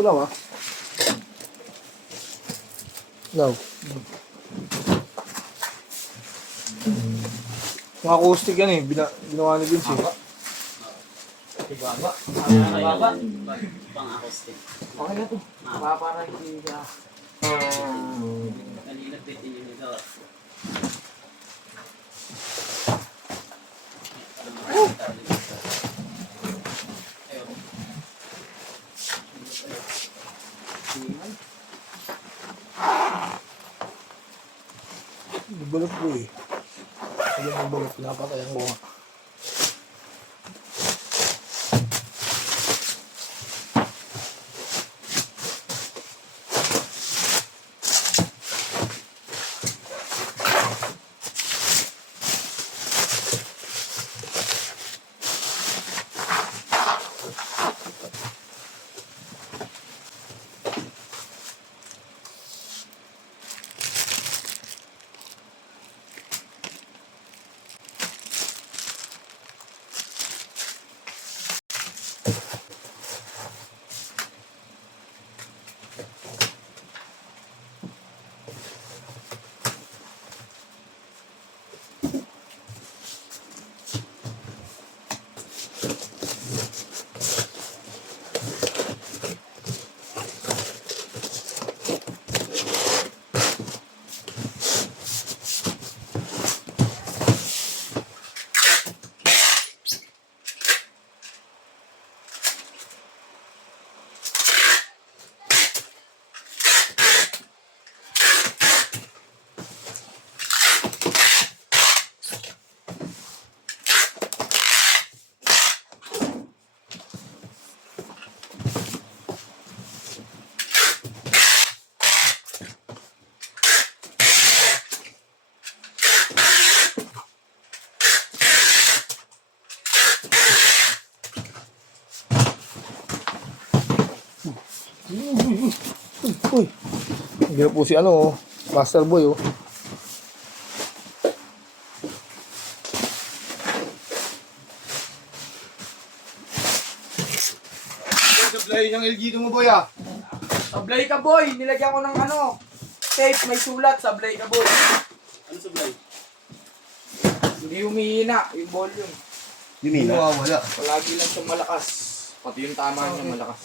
pulaw ah. Pulaw. Mga acoustic yan eh. Ginawa ni Vince eh. Ibaba. Pang-acoustic. Okay na to. Para hindi siya. Kanina bitin yung ito. Balot ko eh. Hindi mo balot. Napatayan ko nga. Uy. Hindi na po si ano oh. Master boy oh. Sablay ng LG mo boy ah. Sablay ka boy! Nilagyan ko ng ano, tape, may sulat, sablay ka boy. Ano sablay? Hindi humihina, yung volume. Hindi mawawala. Palagi lang siyang malakas. Pati yung tama niya malakas.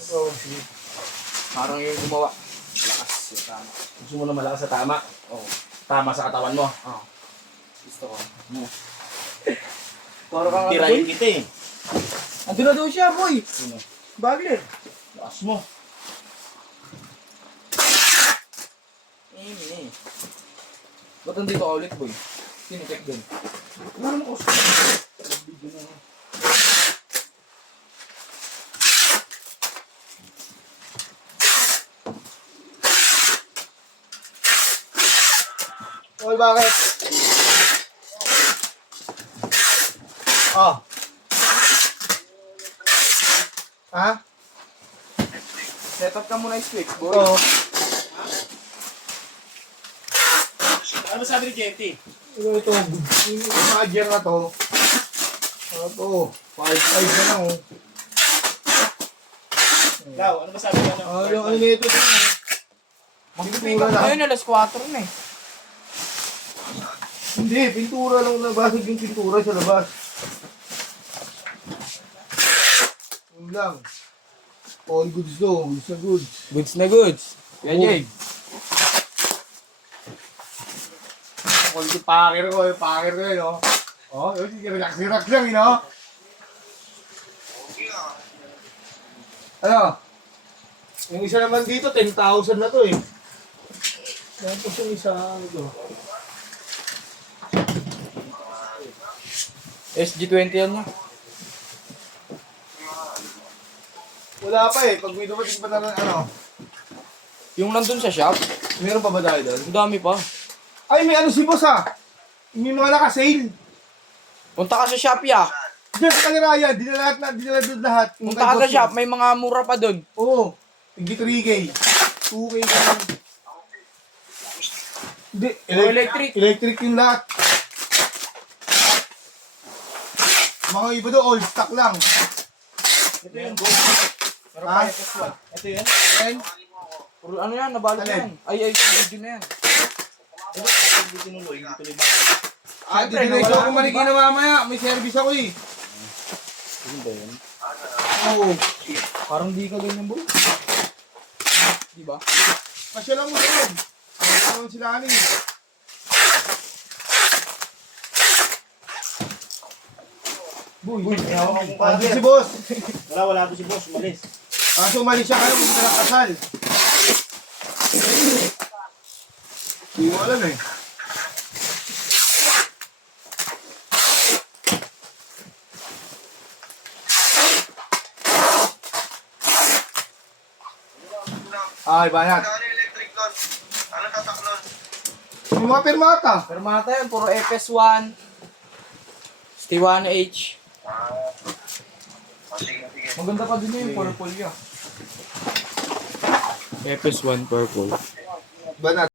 Parang yung gumawa. Malakas yung tama. Gusto mo na malakas sa tama? Oo. Tama sa katawan mo? Oh. Gusto ko. Para kang Tirahin kita eh. Andun na daw siya boy! Sino? Bagler. Lakas mo. Eh. Ba't nandito ka ulit boy? Sino-check din? Ano ko sa video na. Oy, bakit? Ah. Ha? Set up ka muna yung switch boy. Oo. Ano sabi ni Jetty? Ito, yung charger na to. Ano to? 5.5 na lang oh. Daw, ano ba sabi niya? Yung ano nito? Mag-pick up na yun, alas 4 na eh. Hindi, pintura lang nabasag yung pintura sa labas. Yun lang. All goods to, goods na goods. Goods na goods. Yan Oo. yun. All the packer ko yun, no? Oh, yun, relax lang, yun, no? Ano? Yung isa naman dito, 10,000 na to eh. Tapos yung isa, ano to? SG20 yan niya. Wala pa eh, pag may dumating pa na ano. Yung nandun sa shop, Meron pa ba tayo doon? ang dami pa. Ay, may ano si boss ah! May mga naka-sale. Punta ka sa Shopee ah. Diyan sa Kaliraya, dinala doon lahat. Yung Punta ka kay sa boss shop, mo. may mga mura pa dun. Oo. Hindi 3K. 2K ka lang. Hindi, Electric. Electric yung lahat. Mga iba doon, all stock lang. Ito yung gold. Meron Ah? pa FS1. Ito yun. Ayan. Puro ano yan, nabalot Alin? yan. Ay, video na yan. Ito, hindi tinuloy, hindi tuloy bago. Siyempre, Siyempre, nawala nawala ako ako, manigin na mamaya. May service ako eh. Yun ba yun? Oo. Parang di ka ganyan, boy. Di ba? Pasya lang mo doon. Ang tawag sila ani. Boy, May hawak akong Andun si bagger. boss. Wala to si boss, umalis. Kaso umalis siya kayo kung hindi na kasal. Hindi mo alam eh. Ay, banat. Yung mga pirmata. Permata yan, puro FS1. ST1H. Maganda pa din yung purple niya. FS1 purple. Banat.